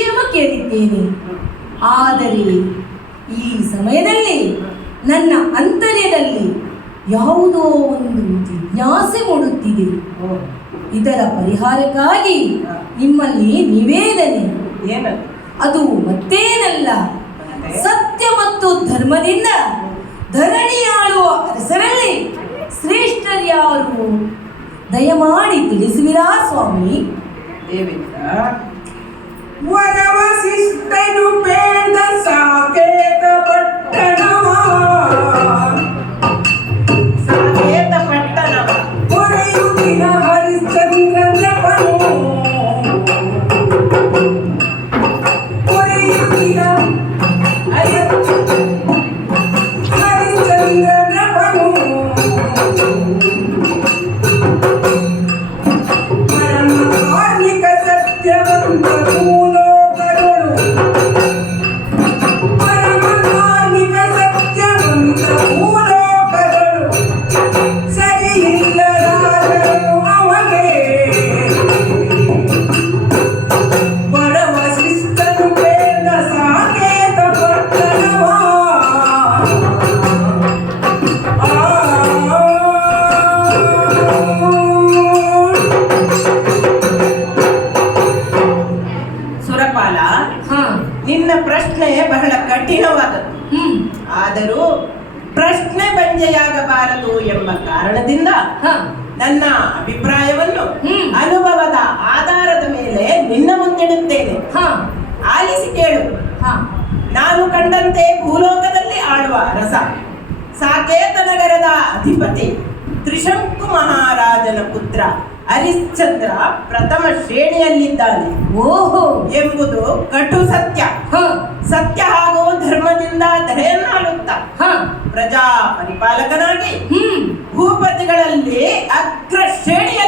ಯೋಗಕ್ಷೇಮ ಕೇಳಿದ್ದೇನೆ. ಆದರೆ ಈ ಸಮಯದಲ್ಲಿ ನನ್ನ ಅಂತರ್ಯದಲ್ಲಿ ಯಾವುದೋ ಒಂದು ಜಿಜ್ಞಾಸೆ ಮೂಡುತ್ತಿದೆ. ಇದರ ಪರಿಹಾರಕ್ಕಾಗಿ ನಿಮ್ಮಲ್ಲಿ ನಿವೇದನೆ. ಅದು ಮತ್ತೇನಲ್ಲ, ಸತ್ಯ ಮತ್ತು ಧರ್ಮದಿಂದ ಧರಣಿಯಾಳುವ ಅರಸರಲ್ಲಿ ಶ್ರೇಷ್ಠರ್ಯಾರು? ದಯಮಾಡಿ ತಿಳಿಸುವಿರಾ ಸ್ವಾಮಿ? ವರವಸಿಷ್ಠನು ಬೇಡ ಸಾಕೇತ ಪಟ್ಟಣವ ಹೊರೆಯುತ್ತಿನ ಹರಿಶ್ಚಂದ್ರನಪನು ಹೊರೆಯುತ್ತಿನ ಹರಿಶ್ಚಂದ್ರನಪನು ಪರಮ ಕಾರ್ಮಿಕ ಸತ್ಯವಂತ ಭೂಲೋಕಗಳು ಪರಮ ಕಾರ್ಮಿಕ ಸತ್ಯವಂತ ಭೂಲೋಕಗಳು ಸರಿಯಿಲ್ಲದಾದರೂ ಅವಗೆ ವರವಸಿಷ್ಠನು ಬೇಡ ಸಾಕೇತ ಪಟ್ಟಣವ ಸುರಪಾಲ, ನಿನ್ನ ಪ್ರಶ್ನೆ ಬಹಳ ಕಠಿಣವಾದದ್ದು. ಆದರೂ ಪ್ರಶ್ನೆ ಬಂಜೆಯಾಗಬಾರದು ಎಂಬ ಕಾರಣದಿಂದ ನನ್ನ ಅಭಿಪ್ರಾಯವನ್ನು ಅನುಭವದ ಆಧಾರದ ಮೇಲೆ ನಿನ್ನ ಮುಂದಿಡುತ್ತೇನೆ. ಆಲಿಸಿ ಕೇಳು. ನಾನು ಕಂಡಂತೆ ಭೂಲೋಕದಲ್ಲಿ ಆಳುವ ಅರಸ, ಸಾಕೇತ ನಗರದ ಅಧಿಪತಿ, ತ್ರಿಶಂಕು ಮಹಾರಾಜನ ಪುತ್ರ ಹರಿಶ್ಚಂದ್ರ ಪ್ರಥಮ ಶ್ರೇಣಿಯಲ್ಲಿದ್ದಾನೆ. ಓಹೋ ಎಂಬುದು ಕಟು ಸತ್ಯ. ಸತ್ಯ ಹಾಗೂ ಧರ್ಮದಿಂದ ಧರೆಯನ್ನಾಳುತ್ತಾ ಪ್ರಜಾ ಪರಿಪಾಲಕನಾಗಿ ಭೂಪತಿಗಳಲ್ಲಿ ಅಗ್ರ ಶ್ರೇಣಿಯ